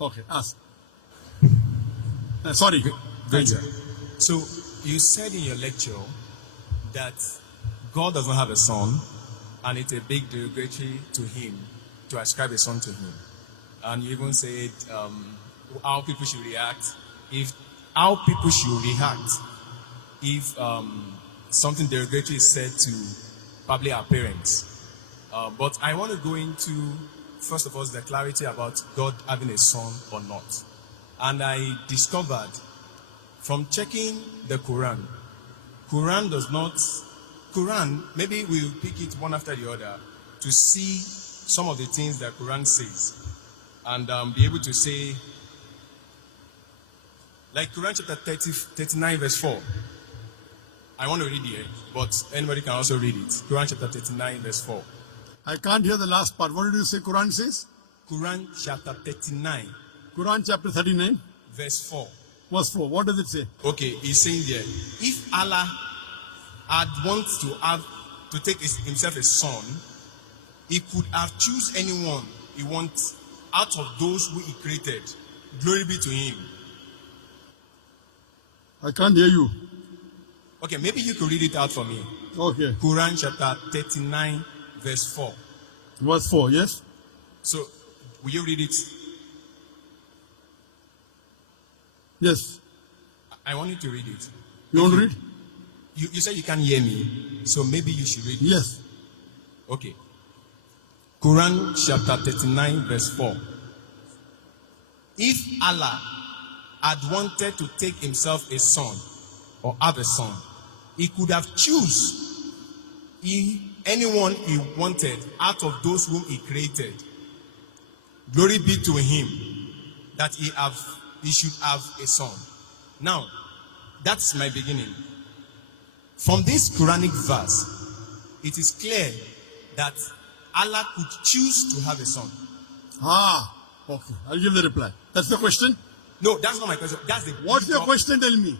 Okay, ask. Sorry. Great, sir. So you said in your lecture that God does not have a son, and it's a big derogatory to him to ascribe a son to him. And you even said how people should react if something derogatory is said to probably our parents. But I want to go into first of all the clarity about God having a son or not. And I discovered from checking the Quran, maybe we'll pick it one after the other to see some of the things that Quran says and be able to say, like Quran chapter 39 verse 4. I want to read it, but anybody can also read it. Quran chapter 39 verse 4. I can't hear the last part. What did you say Quran says? Quran chapter 39. Quran chapter 39, verse 4. verse 4. What does it say? Okay, he's saying there, if Allah had wanted to take himself a son, he could have choose anyone he wants out of those who he created. Glory be to him. I can't hear you. Okay, maybe you could read it out for me. Okay. Quran chapter 39 verse 4. Verse 4, yes? So, will you read it? Yes. I want you to read it. You want to read? You said you can't hear me, so maybe you should read it. Yes. Okay. Quran chapter 39 verse 4. If Allah had wanted to take himself a son or have a son, he could have choose anyone he wanted out of those whom he created. Glory be to him that he should have a son. Now, that's my beginning. From this Quranic verse, it is clear that Allah could choose to have a son. Okay. I'll give the reply. That's the question? No, that's not my question. That's the What's your question? Tell me.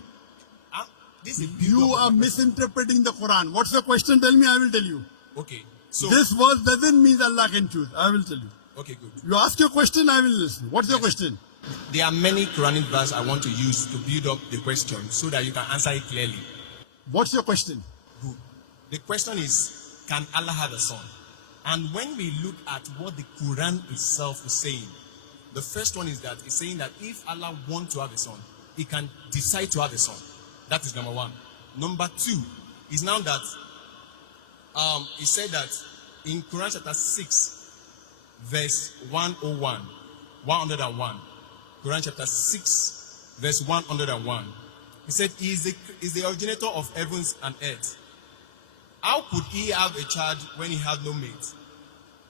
This is You are misinterpreting the Quran. What's the question? Tell me, I will tell you. Okay. So This verse doesn't mean Allah can choose. I will tell you. okay, good. You ask your question, I will listen. What's your question? There are many Quranic verses I want to use to build up the question so that you can answer it clearly. What's your question? Good. The question is, can Allah have a son? And when we look at what the Quran itself is saying, the first one is that it's saying that if Allah wants to have a son, he can decide to have a son. That is number one. Number two is now that he said that in Quran chapter 6, verse 101, Quran chapter 6, verse 101, he said, he is the originator of heavens and earth. How could he have a child when he had no mate?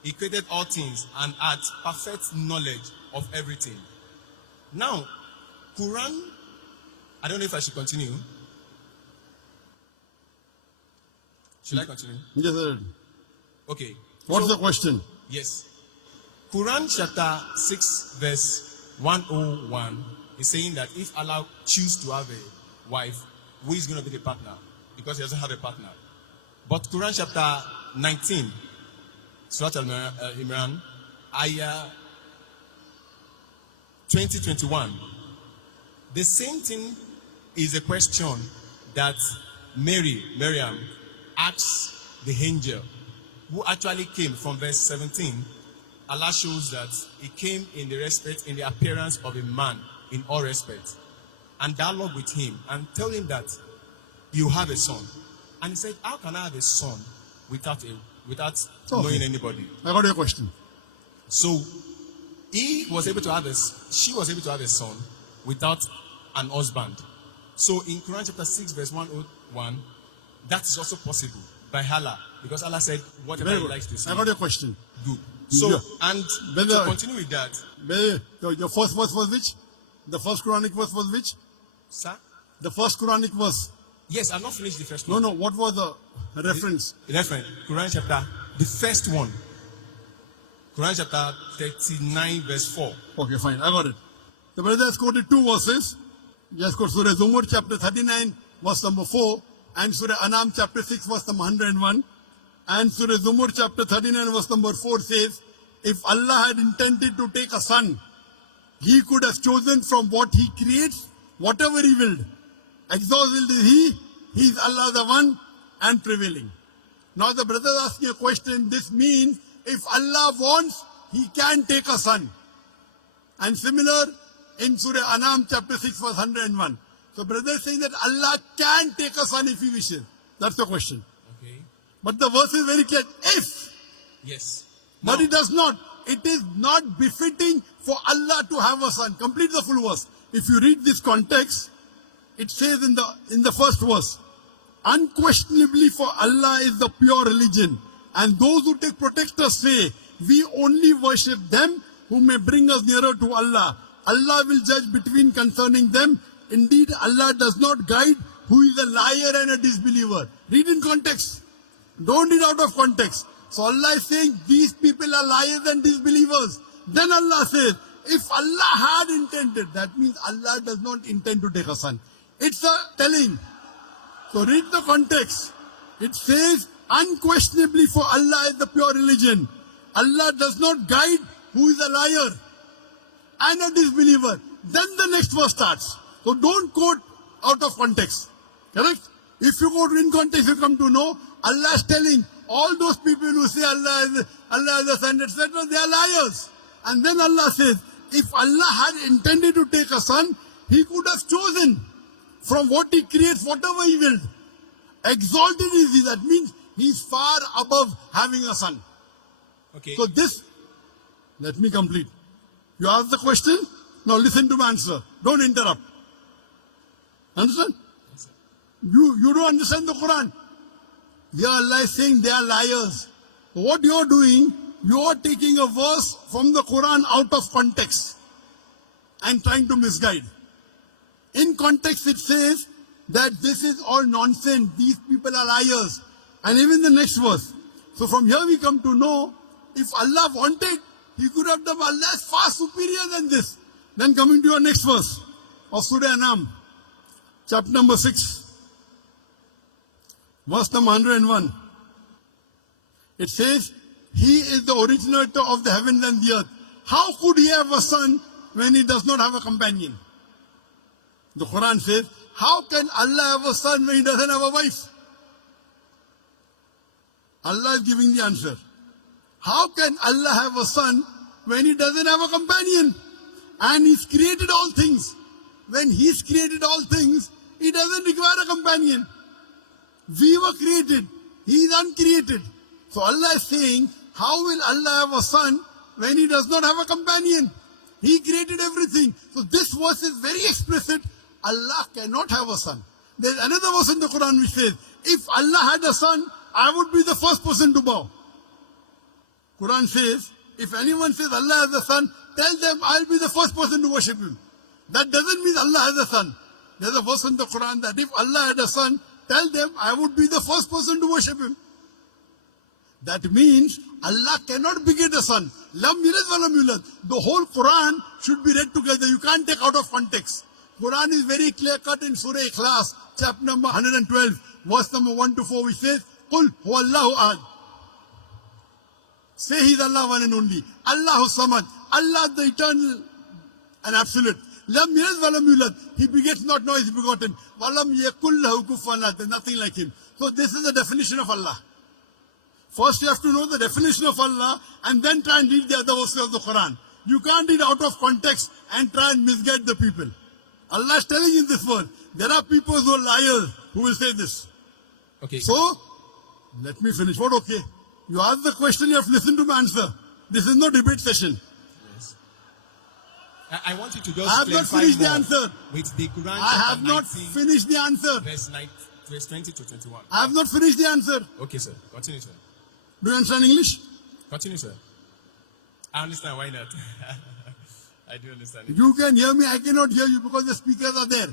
He created all things and had perfect knowledge of everything. Now, Quran, I don't know if I should continue. Should I continue? Yes, sir. Okay. What's the question? Yes. Quran chapter 6 verse 101 is saying that if Allah chooses to have a wife, who is going to be the partner? Because he doesn't have a partner. But Quran chapter 19, Surah Al-Imran, ayah 20-21. The same thing is a question that Miriam asks the angel, who actually came from verse 17. Allah shows that he came in the appearance of a man in all respect, and dialogue with him and tell him that you have a son. And he said, how can I have a son without knowing anybody? I got your question. So she was able to have a son without an husband. So in Quran chapter 6 verse 101, that is also possible by Allah, because Allah said whatever he likes to say. I got your question. Good. So Yeah. and to continue with that, Your first verse was which? The first Quranic verse was which? sir. The first Quranic verse. Yes, I've not finished the first No, one. what was the reference? Reference, Quran chapter, the first one. Quran chapter 39 verse 4. Okay, fine. I got it. The brother has quoted two verses. He has quoted Surah Zumur chapter 39 verse number 4 and Surah Anam chapter 6 verse number 101. And Surah Zumur chapter 39 verse number 4 says, if Allah had intended to take a son, He could have chosen from what he creates, whatever he willed. Exalted is he is Allah the one and prevailing. Now the brother is asking a question. This means if Allah wants, he can take a son. And similar in Surah Anam chapter 6 verse 101. So brother is saying that Allah can take a son if he wishes. That's the question. Okay. But the verse is very clear. If. Yes. But Now, it does not. It is not befitting for Allah to have a son. Complete the full verse. If you read this context, it says in the first verse, unquestionably for Allah is the pure religion, and those who take protectors say, we only worship them who may bring us nearer to Allah. Allah will judge between concerning them. Indeed, Allah does not guide who is a liar and a disbeliever. Read in context. Don't read out of context. So Allah is saying these people are liars and disbelievers. Then Allah says, if Allah had intended, that means Allah does not intend to take a son. It's a telling. So read the context. It says, unquestionably for Allah is the pure religion. Allah does not guide who is a liar and a disbeliever. Then the next verse starts. So don't quote out of context. Correct? If you quote in context, you come to know Allah is telling all those people who say Allah is a son, etc., they are liars. And then Allah says, if Allah had intended to take a son, he could have chosen from what he creates, whatever he willed. Exalted is he. That means he's far above having a son. okay. So this, let me complete. You ask the question, now listen to my answer. Don't interrupt. Understand? Yes, sir. You don't understand the Quran. Here Allah is saying they are liars. So what you are doing, you are taking a verse from the Quran out of context and trying to misguide. In context it says that this is all nonsense. These people are liars. And even the next verse. So from here we come to know, if Allah wanted, he could have done. Allah is far superior than this. Then coming to your next verse of Surah Anam, chapter number 6, verse number 101. It says, he is the originator of the heavens and the earth. How could he have a son when he does not have a companion? The Quran says, how can Allah have a son when he doesn't have a wife? Allah is giving the answer. How can Allah have a son when he doesn't have a companion? And he's created all things. When he's created all things, he doesn't require a companion. We were created. He is uncreated. So Allah is saying, how will Allah have a son when he does not have a companion? He created everything. So this verse is very explicit. Allah cannot have a son. There's another verse in the Quran which says, if Allah had a son, I would be the first person to bow. Quran says, if anyone says Allah has a son, tell them I'll be the first person to worship him. That doesn't mean Allah has a son. There's a verse in the Quran that if Allah had a son, tell them I would be the first person to worship him. That means Allah cannot beget a son. Lam yalid wa lam yulad. The whole Quran should be read together. You can't take out of context. Quran is very clear cut in Surah Ikhlas, chapter number 112, verse number 1 to 4, which says, Qul huwallahu ahad. Say he's Allah one and only. Allahu samad. Allah the eternal and absolute. Lam yalid wa lam yulad. He begets not, nor is begotten. Wa lam yakul lahu kufuwan ahad. There's nothing like him. So this is the definition of Allah. First you have to know the definition of Allah and then try and read the other verses of the Quran. You can't read out of context and try and misguide the people. Allah is telling in this word, there are people who are liars who will say this. Okay. So, let me finish. What okay? You ask the question, you have to listen to my answer. This is no debate session. Yes. I want you to just I have not clarify finished the more answer. with the Quran I chapter have not 19, finished the answer. verse 20 to 21. I have not finished the answer. Okay, sir. Continue, sir. Do you understand English? Continue, sir. I understand. Why not? I do understand it. You can hear me, I cannot hear you because the speakers are there.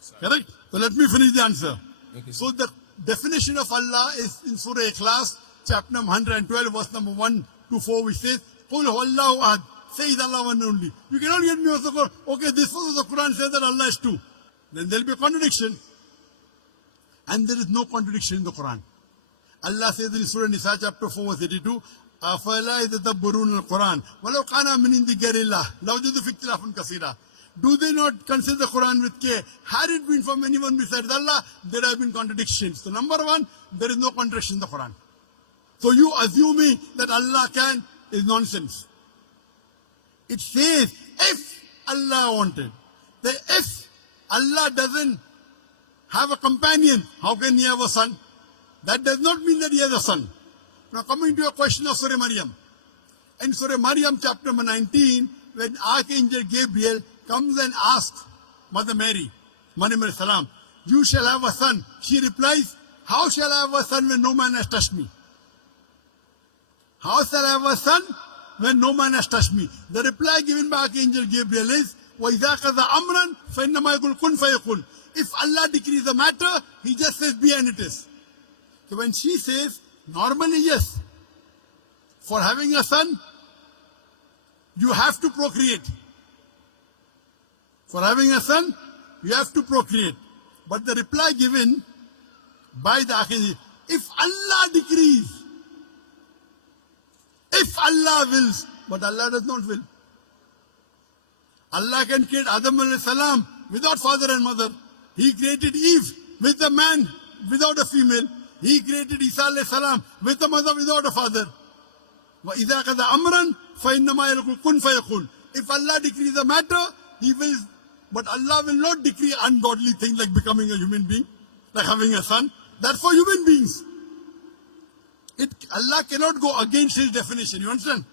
Sorry. Correct? So let me finish the answer. Okay, sir. So the definition of Allah is in Surah Ikhlas, chapter number 112, verse number 1 to 4, which says, Qul huwallahu ahad. Say is Allah one only. You cannot get me also go, okay, this was the Quran says that Allah is two. Then there will be a contradiction. And there is no contradiction in the Quran. Allah says in Surah Nisa chapter 4 verse 82, أَفَلَا يَتَدَبَّرُونَ الْقُرْآنَ وَلَوْ كَانَ مِنْ عِنْدِ غَيْرِ اللَّهِ لَوَجَدُوا فِيهِ اخْتِلَافًا كَثِيرًا. Do they not consider the Quran with care? Had it been from anyone besides Allah, there have been contradictions. So number one, there is no contradiction in the Quran. So you assuming that Allah can is nonsense. It says, if Allah wanted. That if Allah doesn't have a companion, how can he have a son? That does not mean that he has a son. Now coming to your question of Surah Maryam. In Surah Maryam chapter number 19, when Archangel Gabriel comes and asks Mother Mary, Maryam salam, you shall have a son. She replies, how shall I have a son when no man has touched me? How shall I have a son when no man has touched me? The reply given by Archangel Gabriel is, وَإِذَا قَضَى أَمْرًا فَإِنَّمَا يَقُولُ كُنْ فَيَكُونُ. If Allah decrees a matter, He just says be and it is. So when she says, normally yes, for having a son, you have to procreate. For having a son, you have to procreate. But the reply given by the Archangel, if Allah decrees, if Allah wills, but Allah does not will. Allah can create Adam alayhi salam without father and mother. He created Eve with a man without a female. He created Isa alayhi salam with a mother without a father. وَإِذَا قَضَى أَمْرًا فَإِنَّمَا يَقُولُ كُنْ فَيَكُونُ. If Allah decrees a matter, He will, but Allah will not decree ungodly things like becoming a human being, like having a son. That's for human beings. Allah cannot go against His definition. You understand?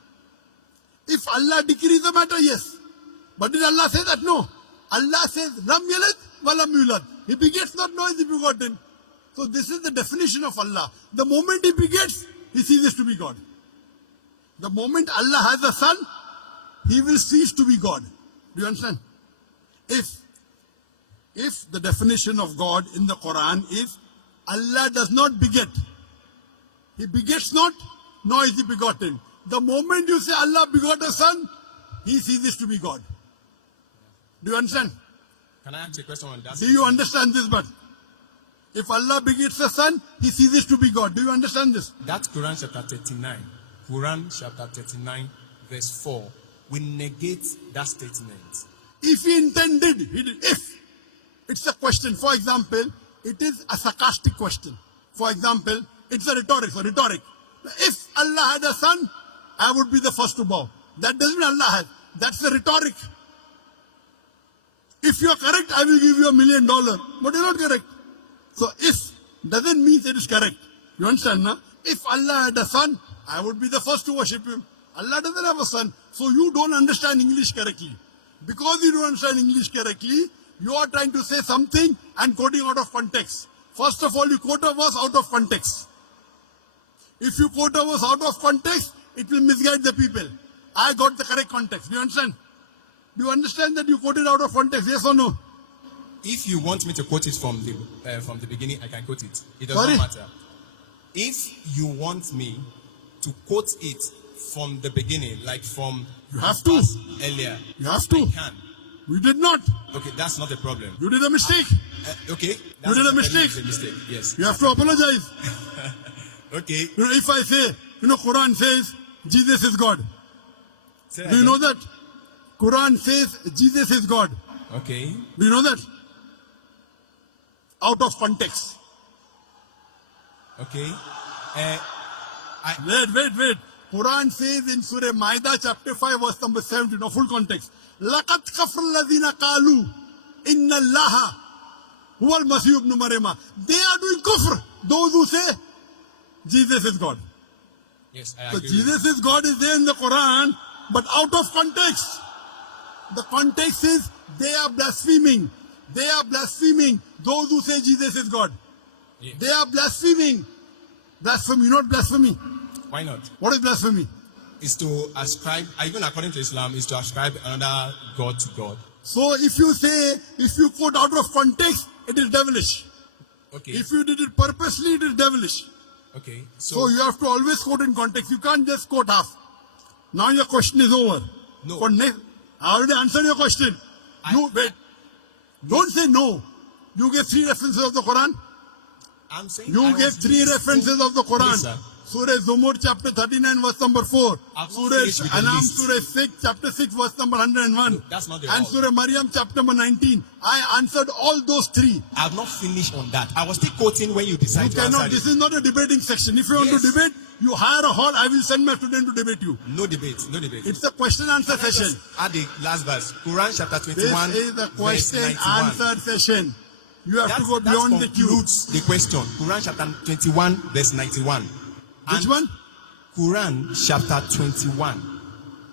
If Allah decrees a matter, yes. But did Allah say that? No. Allah says, Lam yalad wa lam yulad. He begets not, nor is he begotten. So this is the definition of Allah. The moment He begets, He ceases to be God. The moment Allah has a son, He will cease to be God. Do you understand? If the definition of God in the Quran is Allah does not beget, He begets not, nor is He begotten. The moment you say Allah begot a son, He ceases to be God. Do you understand? Can I ask a question on that? Do you understand this? But if Allah begets a son, He ceases to be God. Do you understand this? That Quran chapter 39, Quran chapter 39, verse 4, will negate that statement. If He intended, He did. If. It's a question. For example, it is a sarcastic question. For example, it's a rhetoric. If Allah had a son, I would be the first to bow. That doesn't mean Allah has. That's a rhetoric. If you are correct, I will give you $1 million. But you're not correct. So if doesn't mean it is correct. You understand, no? If Allah had a son, I would be the first to worship Him. Allah doesn't have a son. So you don't understand English correctly. Because you don't understand English correctly, you are trying to say something and quoting out of context. First of all, you quote a verse out of context. If you quote a verse out of context, it will misguide the people. I got the correct context. Do you understand? Do you understand that you quoted out of context? Yes or no? If you want me to quote it from the beginning, I can quote it. It does Sorry? not matter. If you want me to quote it from the beginning, like from You have to. earlier, You have to. I can. You did not. Okay, that's not a problem. You did a mistake. Okay, You did a very mistake. big mistake. Yes. You have to apologize. Okay. You know, if I say, Quran says Jesus is God. Say Do you again. know that? Quran says Jesus is God. Okay. Do you know that? Out of context. Okay. Wait. Quran says in Surah Maida chapter 5 verse number 17, no full context. لَقَدْ كَفْرَ الَّذِينَ قَالُوا إِنَّ اللَّهَ هُوَ الْمَسِيحُ ابْنُ مَرْيَمَ. They are doing kufr. Those who say Jesus is God. Yes, I So agree. Jesus is God is there in the Quran, but out of context. The context is they are blaspheming. They are blaspheming. Those who say Jesus is God. Yes. They are blaspheming. Blasphemy, not blasphemy. Why not? What is blasphemy? Is to ascribe, even according to Islam, is to ascribe another God to God. So if you quote out of context, it is devilish. Okay. If you did it purposely, it is devilish. Okay. So you have to always quote in context. You can't just quote half. Now your question is over. No. For next, I already answered your question. Wait. Don't say no. You gave 3 references of the Quran. I'm saying You I gave was 3 doing references so- of the Quran. Yes, sir. Surah Zumur chapter 39 verse number 4. I've not Surah finished with the Anam list. Surah 6 chapter 6 verse number 101. No, that's not the And all. Surah Maryam chapter number 19. I answered all those three. I have not finished on that. I was still quoting when you You decide to cannot, answer this it. is not a debating section. If you want Yes. to debate, you hire a hall, I will send my student to debate you. No debate, no debate. It's a question answer Can I session. just add the last verse. Quran chapter This 21, is the verse question 91. answer session. You have to go That beyond the queue. concludes the question. Quran chapter 21, verse 91. Which And one? Quran chapter 21,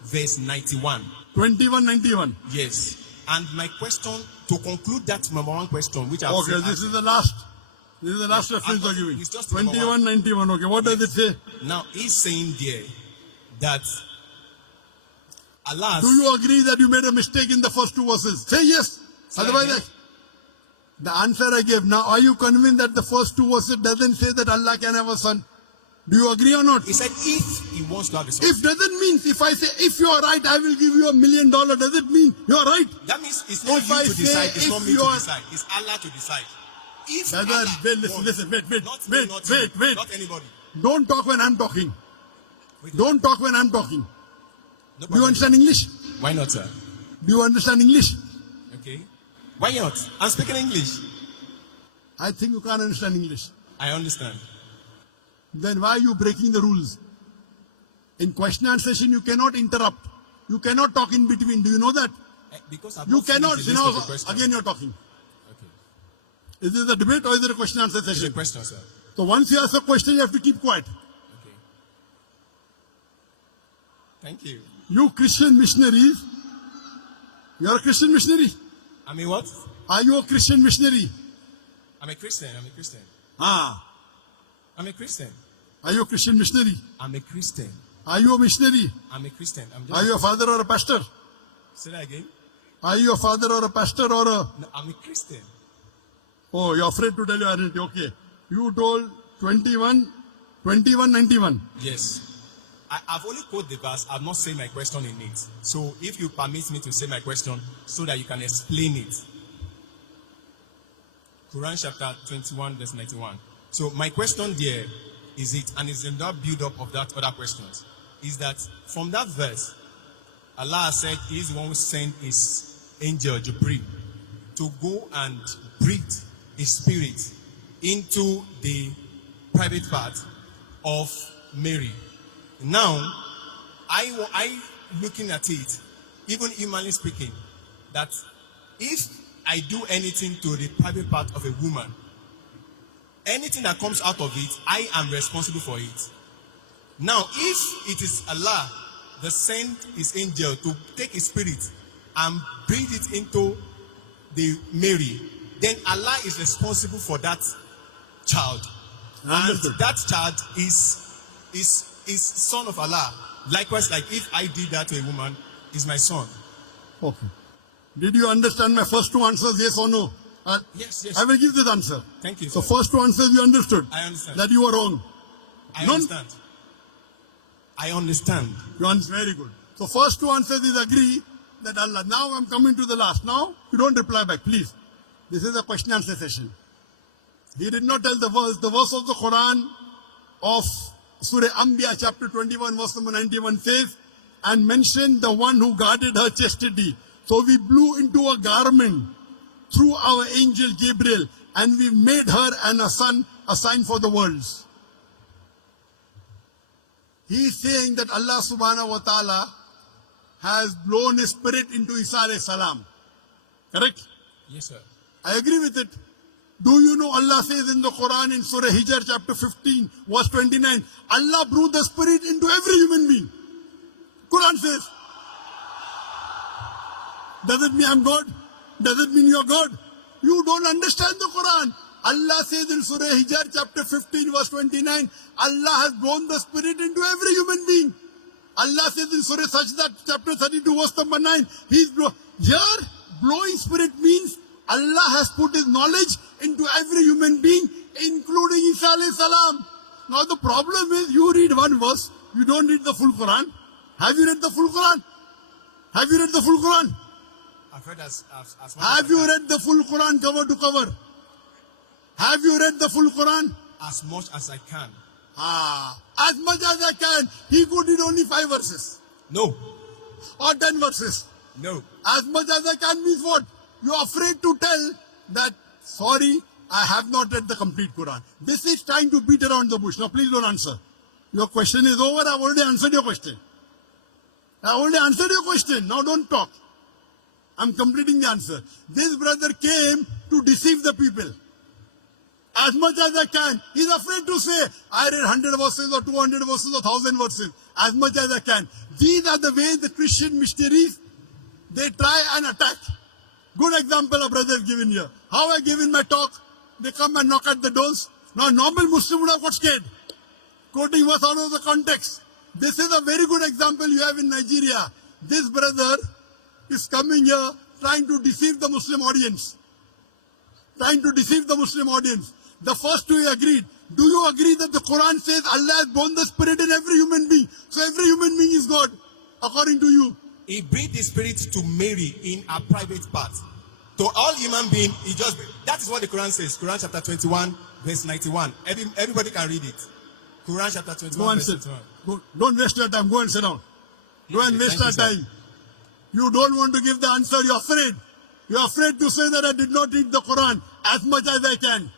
verse 91. 2191. Yes. And my question, to conclude that number one question, which I've Okay, said, this is the last. This is the last reference you're giving. It's just number 2191. Okay, what does it say? now he's saying there that Allah, Do you agree that you made a mistake in the first two verses? Say yes. Say Otherwise, again. the answer I gave. Now, are you convinced that the first two verses doesn't say that Allah can have a son? Do you agree or not? he said if he wants to have a son, If doesn't mean, if I say, if you are right, I will give you $1 million, does it mean you are right? that means it's not If you I to say decide, it's if not me you to are- decide, it's Allah to decide. If Brother, Allah wait, listen, wants, listen, wait, not me, not you, wait. not anybody. Don't talk when I'm talking. Wait. Don't talk when I'm talking. No Do you problem. understand English? Why not, sir? Do you understand English? Okay. Why not? I'm speaking English. I think you can't understand English. I understand. Then why are you breaking the rules? In question and answer session, you cannot interrupt. You cannot talk in between. Do you know that? Because I've You not finished cannot. the You list know, of the question. again you're talking. Okay. Is this a debate or is it a question and answer It's a session? question, sir. So once you ask a question, you have to keep quiet. Okay. Thank you. You Christian missionaries, you're a Christian missionary. I mean what? Are you a Christian missionary? I'm a Christian. I'm a Christian. Ah. I'm a Christian. Are you a Christian missionary? I'm a Christian. Are you a missionary? I'm a Christian. Are you a father or a pastor? Say that again. Are you a father or a pastor or a... No, I'm a Christian. Oh, you're afraid to tell your identity. Okay. You told 2191. Yes. I've only quoted the verse. I've not said my question in it. So if you permit me to say my question so that you can explain it. Quran chapter 21 verse 91. So my question there is it, and it's in that build up of that other questions, is that from that verse, Allah said he is the one who sent his angel Jibril to go and breathe his spirit into the private part of Mary. Now, I looking at it, even humanly speaking, that if I do anything to the private part of a woman, anything that comes out of it, I am responsible for it. Now, if it is Allah that sent his angel to take his spirit and breathe it into the Mary, then Allah is responsible for that child. And Understood. that child is son of Allah. Likewise, like if I did that to a woman, is my son. Okay. Did you understand my first two answers, yes or no? Yes, yes. I will give this answer. Thank you, So sir. first two answers you understood. I understand. That you were wrong. I None- understand. I understand. You understand? Very good. So first two answers is agree that Allah. Now I'm coming to the last. Now you don't reply back, please. This is a question answer session. He did not tell the verse. The verse of the Quran of Surah Anbiya chapter 21 verse number 91 says, and mentioned the one who guarded her chastity. So we blew into a garment through our angel Gabriel and we made her and a son a sign for the worlds. He is saying that Allah subhanahu wa ta'ala has blown his spirit into Isa alayhi salam. Correct? Yes, sir. I agree with it. Do you know Allah says in the Quran in Surah Hijr chapter 15 verse 29, Allah blew the spirit into every human being. Quran says. Does it mean I'm God? Does it mean you're God? You don't understand the Quran. Allah says in Surah Hijr chapter 15 verse 29, Allah has blown the spirit into every human being. Allah says in Surah Sajda chapter 32 verse number 9, here blowing spirit means Allah has put his knowledge into every human being, including Isa alayhi salam. Now the problem is you read one verse, you don't read the full Quran. Have you read the full Quran? Have you read the full Quran? I've heard as much Have as you I can. read the full Quran cover to cover? Have you read the full Quran? As much as I can. As much as I can. He could read only 5 verses No. or 10 verses. No. As much as I can means what? You are afraid to tell that, sorry, I have not read the complete Quran. This is trying to beat around the bush. Now please don't answer. Your question is over. I've already answered your question. I already answered your question. Now don't talk. I'm completing the answer. This brother came to deceive the people. As much as I can. He's afraid to say, I read 100 verses or 200 verses or 1000 verses. As much as I can. These are the ways the Christian missionaries, they try and attack. Good example a brother has given here. How I gave in my talk, they come and knock at the doors. Now normal Muslim would have got scared. Quoting verse out of the context. This is a very good example you have in Nigeria. This brother is coming here trying to deceive the Muslim audience. Trying to deceive the Muslim audience. The first two he agreed. Do you agree that the Quran says Allah has born the spirit in every human being? So every human being is God, according to you. He breathed the spirit to Mary in a private part. To all human beings, he just breathed. That is what the Quran says. Quran chapter 21, verse 91. Everybody can read it. Quran chapter 21, Go and verse sit. 91. Go, don't waste your time. Go and sit down. Go and waste Thank our you, time. You don't want to give the answer. You're afraid. You're afraid to say that I did not read the Quran as much as I can.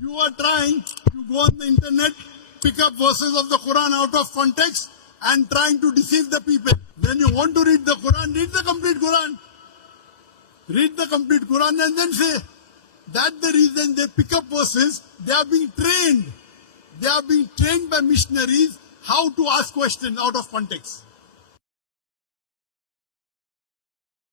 You are trying to go on the internet, pick up verses of the Quran out of context and trying to deceive the people. When you want to read the Quran, read the complete Quran. Read the complete Quran and then say, that's the reason they pick up verses. They are being trained. They are being trained by missionaries how to ask questions out of context.